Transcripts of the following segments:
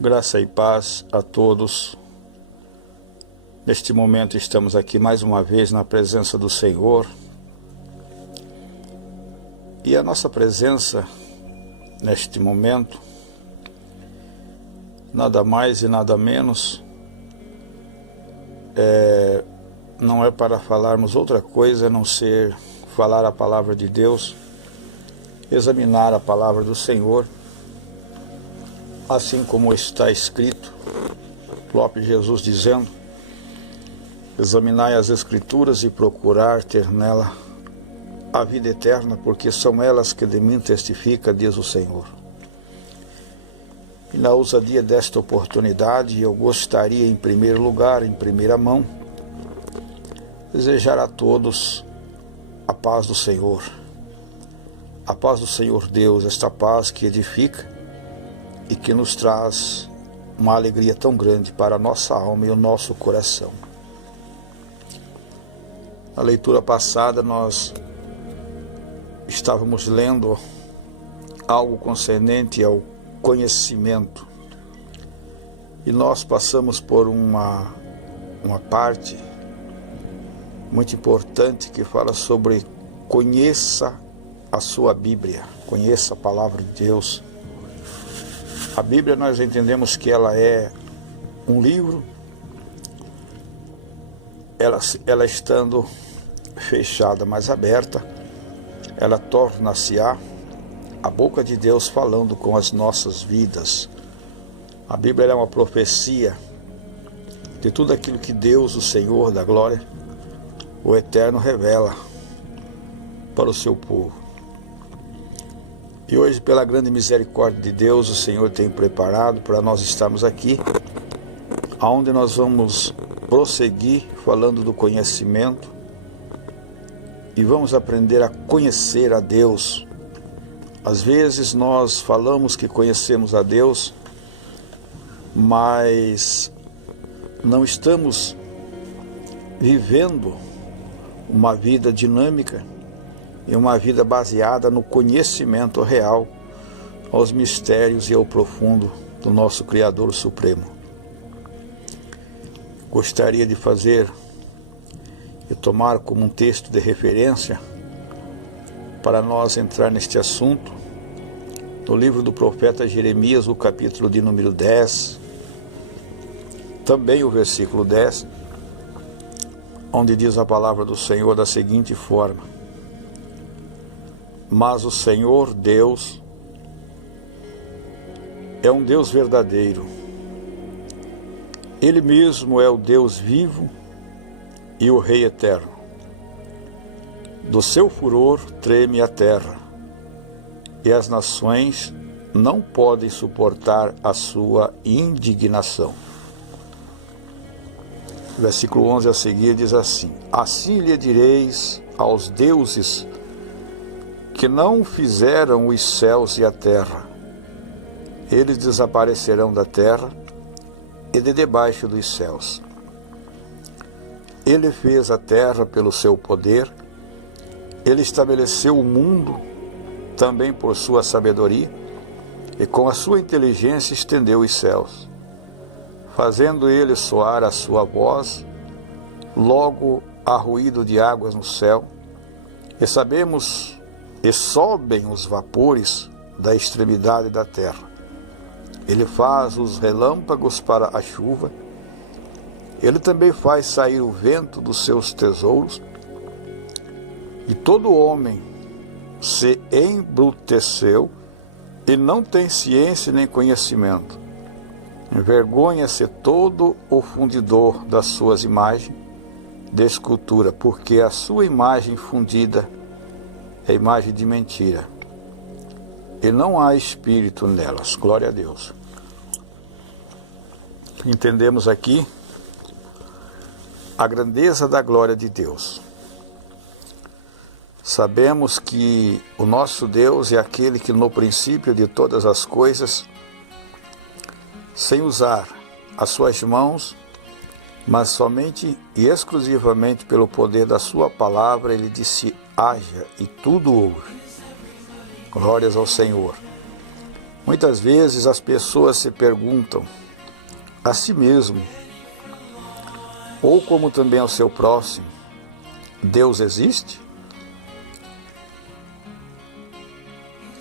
Graça e paz a todos. Neste momento estamos aqui mais uma vez na presença do Senhor. E a nossa presença neste momento, nada mais e nada menos, não é para falarmos outra coisa a não ser falar a palavra de Deus, examinar a palavra do Senhor, assim como está escrito, o próprio Jesus dizendo: examinai as Escrituras e procurar ter nela a vida eterna, porque são elas que de mim testifica, diz o Senhor. E na ousadia desta oportunidade, eu gostaria, em primeiro lugar, em primeira mão, desejar a todos a paz do Senhor. A paz do Senhor Deus, esta paz que edifica e que nos traz uma alegria tão grande para a nossa alma e o nosso coração. Na leitura passada nós estávamos lendo algo concernente ao conhecimento e nós passamos por uma parte muito importante que fala sobre conheça a sua Bíblia, conheça a palavra de Deus. A Bíblia, nós entendemos que ela é um livro, ela estando fechada, mas aberta, ela torna-se a boca de Deus falando com as nossas vidas. A Bíblia é uma profecia de tudo aquilo que Deus, o Senhor da glória, o Eterno, revela para o seu povo. E hoje, pela grande misericórdia de Deus, o Senhor tem preparado para nós estarmos aqui, onde nós vamos prosseguir falando do conhecimento e vamos aprender a conhecer a Deus. Às vezes nós falamos que conhecemos a Deus, mas não estamos vivendo uma vida dinâmica e uma vida baseada no conhecimento real aos mistérios e ao profundo do nosso Criador Supremo. Gostaria de fazer e tomar como um texto de referência para nós entrar neste assunto, no livro do profeta Jeremias, o capítulo de número 10, também o versículo 10, onde diz a palavra do Senhor da seguinte forma: mas o Senhor Deus é um Deus verdadeiro. Ele mesmo é o Deus vivo e o Rei eterno. Do seu furor treme a terra, e as nações não podem suportar a sua indignação. Versículo 11 a seguir diz assim: assim lhe direis aos deuses que não fizeram os céus e a terra. Eles desaparecerão da terra e de debaixo dos céus. Ele fez a terra pelo seu poder, ele estabeleceu o mundo também por sua sabedoria, e com a sua inteligência estendeu os céus, fazendo ele soar a sua voz, logo há ruído de águas no céu, e sobem os vapores da extremidade da terra. Ele faz os relâmpagos para a chuva, ele também faz sair o vento dos seus tesouros, e todo homem se embruteceu e não tem ciência nem conhecimento. Envergonha-se todo o fundidor das suas imagens de escultura, porque a sua imagem fundida é imagem de mentira, e não há espírito nelas. Glória a Deus. Entendemos aqui a grandeza da glória de Deus. Sabemos que o nosso Deus é aquele que no princípio de todas as coisas, sem usar as suas mãos, mas somente e exclusivamente pelo poder da sua palavra, ele disse: haja, e tudo houve. Glórias ao Senhor. Muitas vezes as pessoas se perguntam a si mesmo, ou como também ao seu próximo: Deus existe?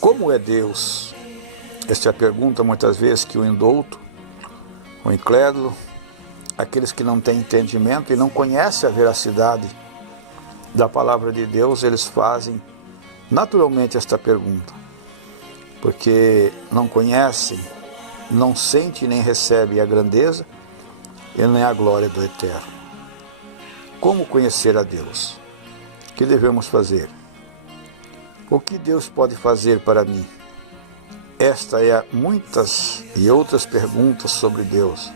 Como é Deus? Esta é a pergunta muitas vezes que o indouto, o incrédulo, aqueles que não têm entendimento e não conhecem a veracidade da palavra de Deus, eles fazem naturalmente esta pergunta, porque não conhecem, não sentem nem recebem a grandeza e nem a glória do Eterno. Como conhecer a Deus? O que devemos fazer? O que Deus pode fazer para mim? Esta é muitas e outras perguntas sobre Deus.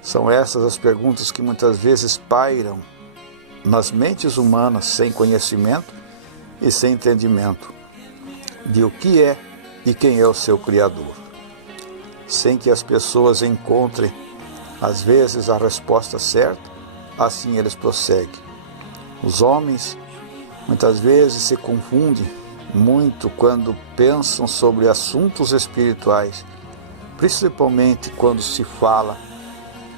São essas as perguntas que muitas vezes pairam nas mentes humanas sem conhecimento e sem entendimento de o que é e quem é o seu Criador. Sem que as pessoas encontrem, às vezes, a resposta certa, assim eles prosseguem. Os homens, muitas vezes, se confundem muito quando pensam sobre assuntos espirituais, principalmente quando se fala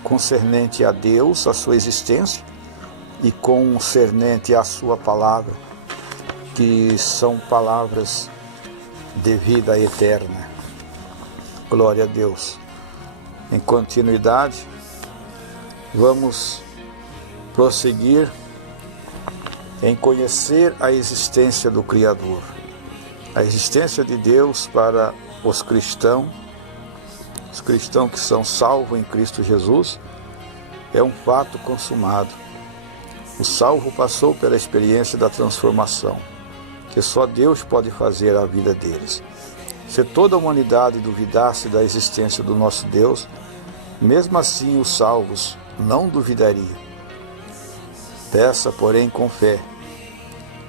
concernente a Deus, a sua existência, e concernente à sua palavra, que são palavras de vida eterna. Glória a Deus. Em continuidade, vamos prosseguir em conhecer a existência do Criador. A existência de Deus para os cristãos que são salvos em Cristo Jesus, é um fato consumado. O salvo passou pela experiência da transformação, que só Deus pode fazer à vida deles. Se toda a humanidade duvidasse da existência do nosso Deus, mesmo assim os salvos não duvidariam. Peça, porém, com fé,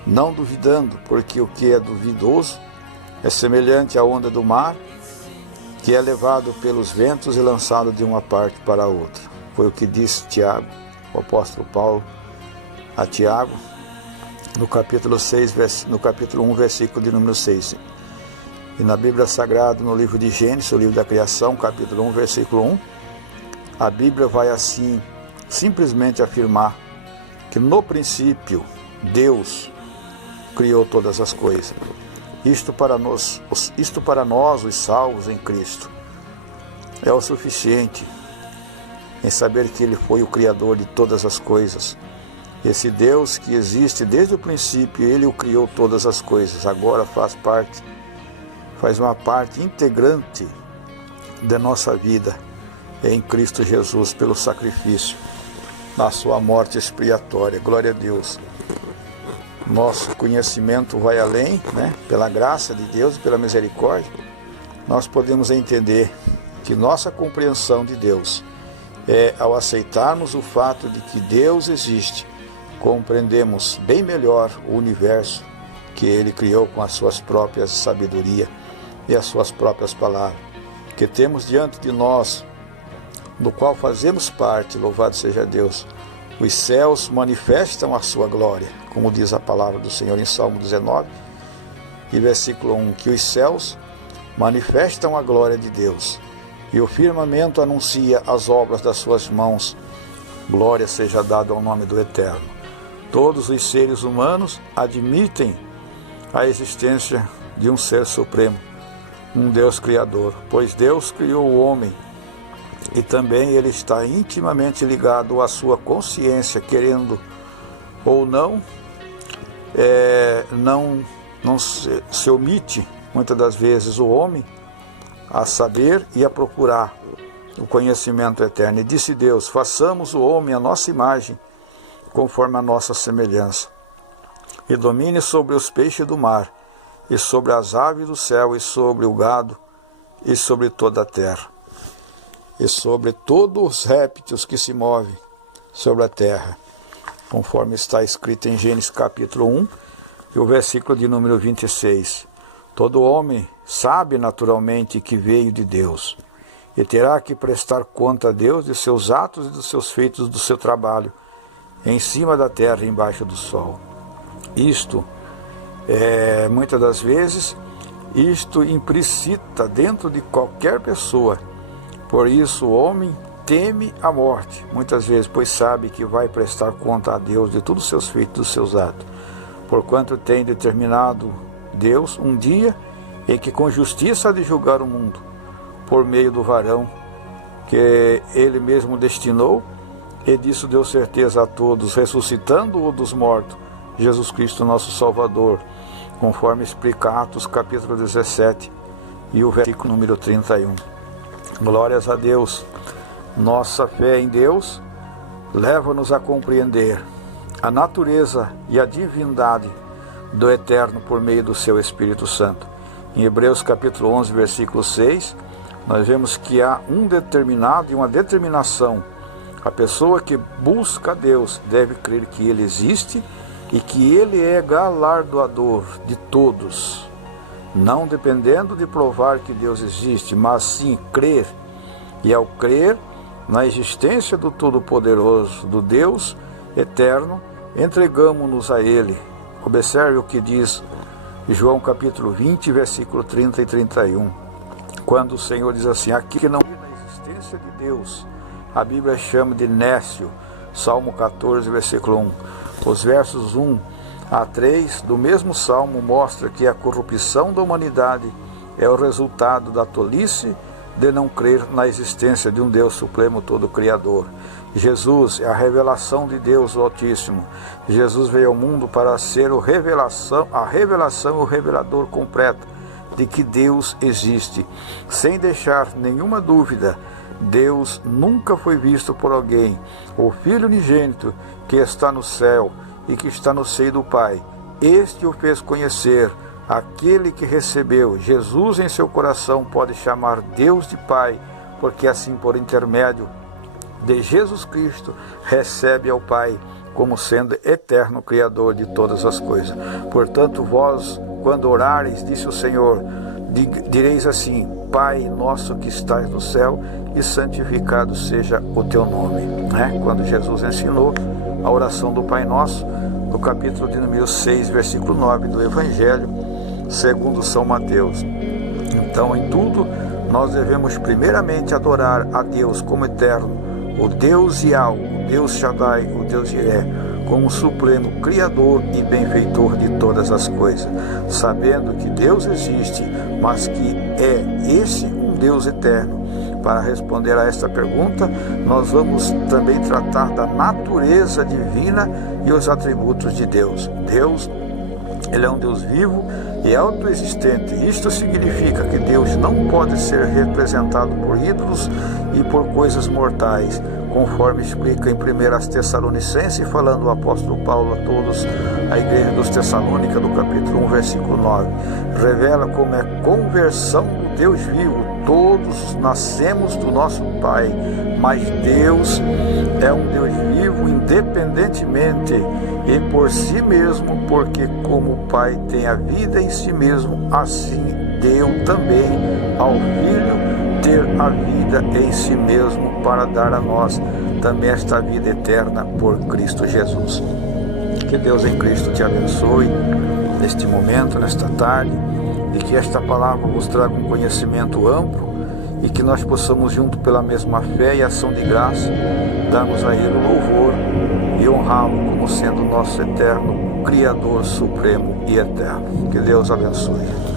não duvidando, porque o que é duvidoso é semelhante à onda do mar, que é levado pelos ventos e lançado de uma parte para a outra. Foi o que disse Tiago, o apóstolo Paulo, a Tiago, no capítulo 1, versículo de número 6. E na Bíblia Sagrada, no livro de Gênesis, o livro da criação, capítulo 1, versículo 1, a Bíblia vai assim simplesmente afirmar que no princípio Deus criou todas as coisas. Isto para nós, os salvos em Cristo, é o suficiente em saber que Ele foi o Criador de todas as coisas. Esse Deus que existe desde o princípio, Ele o criou todas as coisas. Agora faz uma parte integrante da nossa vida em Cristo Jesus, pelo sacrifício na sua morte expiatória. Glória a Deus. Nosso conhecimento vai além, pela graça de Deus e pela misericórdia, nós podemos entender que nossa compreensão de Deus é, ao aceitarmos o fato de que Deus existe, compreendemos bem melhor o universo que Ele criou com as suas próprias sabedoria e as suas próprias palavras, que temos diante de nós, do qual fazemos parte. Louvado seja Deus. Os céus manifestam a sua glória, como diz a palavra do Senhor em Salmo 19, e versículo 1, que os céus manifestam a glória de Deus, e o firmamento anuncia as obras das suas mãos. Glória seja dada ao nome do Eterno. Todos os seres humanos admitem a existência de um ser supremo, um Deus Criador, pois Deus criou o homem e também ele está intimamente ligado à sua consciência, querendo ou não, não se omite muitas das vezes o homem a saber e a procurar o conhecimento eterno. E disse Deus: façamos o homem à nossa imagem, conforme a nossa semelhança, e domine sobre os peixes do mar, e sobre as aves do céu, e sobre o gado, e sobre toda a terra, e sobre todos os répteis que se movem sobre a terra, conforme está escrito em Gênesis capítulo 1, e o versículo de número 26. Todo homem sabe naturalmente que veio de Deus, e terá que prestar conta a Deus de seus atos e dos seus feitos, do seu trabalho, em cima da terra e embaixo do sol. Isto, muitas das vezes, Isto implicita dentro de qualquer pessoa. Por isso o homem teme a morte, muitas vezes, pois sabe que vai prestar conta a Deus de todos os seus feitos, dos seus atos. Porquanto tem determinado Deus um dia em que com justiça há de julgar o mundo, por meio do varão que ele mesmo destinou, e disso deu certeza a todos, ressuscitando-o dos mortos, Jesus Cristo nosso Salvador, conforme explica Atos capítulo 17 e o versículo número 31. Glórias a Deus. Nossa fé em Deus leva-nos a compreender a natureza e a divindade do Eterno por meio do seu Espírito Santo. Em Hebreus capítulo 11, versículo 6, nós vemos que há um determinado e uma determinação. A pessoa que busca a Deus deve crer que Ele existe e que Ele é galardoador de todos, não dependendo de provar que Deus existe, mas sim crer. E ao crer na existência do Todo-Poderoso, do Deus Eterno, entregamo-nos a Ele. Observe o que diz João capítulo 20, versículo 30 e 31. Quando o Senhor diz assim: aqui que não crê na existência de Deus, a Bíblia chama de nécio. Salmo 14, versículo 1. Os versos 1 a 3 do mesmo salmo mostra que a corrupção da humanidade é o resultado da tolice de não crer na existência de um Deus Supremo Todo-Criador. Jesus é a revelação de Deus o Altíssimo. Jesus veio ao mundo para ser a revelação e o revelador completo de que Deus existe. Sem deixar nenhuma dúvida, Deus nunca foi visto por alguém. O Filho unigênito que está no céu e que está no seio do Pai, este o fez conhecer. Aquele que recebeu Jesus em seu coração pode chamar Deus de Pai, porque assim, por intermédio de Jesus Cristo, recebe ao Pai como sendo eterno Criador de todas as coisas. Portanto, vós, quando orareis, disse o Senhor, direis assim: Pai nosso que estás no céu, e santificado seja o teu nome. Quando Jesus ensinou a oração do Pai Nosso, no capítulo de número 6, versículo 9 do Evangelho segundo São Mateus. Então, em tudo, nós devemos primeiramente adorar a Deus como eterno, o Deus Yahweh, o Deus Shaddai, o Deus Jireh, como o supremo Criador e benfeitor de todas as coisas, sabendo que Deus existe, mas que é esse um Deus eterno. Para responder a esta pergunta, nós vamos também tratar da natureza divina e os atributos de Deus. Deus, Ele é um Deus vivo e autoexistente. Isto significa que Deus não pode ser representado por ídolos e por coisas mortais, conforme explica em 1 Tessalonicenses, falando o apóstolo Paulo a todos, a igreja dos Tessalônica, do capítulo 1, versículo 9. Revela como é conversão do Deus vivo. Todos nascemos do nosso Pai, mas Deus é um Deus vivo independentemente e por si mesmo, porque como o Pai tem a vida em si mesmo, assim deu também ao Filho ter a vida em si mesmo, para dar a nós também esta vida eterna por Cristo Jesus. Que Deus em Cristo te abençoe neste momento, nesta tarde, e que esta palavra vos traga um conhecimento amplo e que nós possamos, junto pela mesma fé e ação de graça, darmos a Ele o louvor e honrá-lo como sendo nosso eterno Criador supremo e eterno. Que Deus abençoe.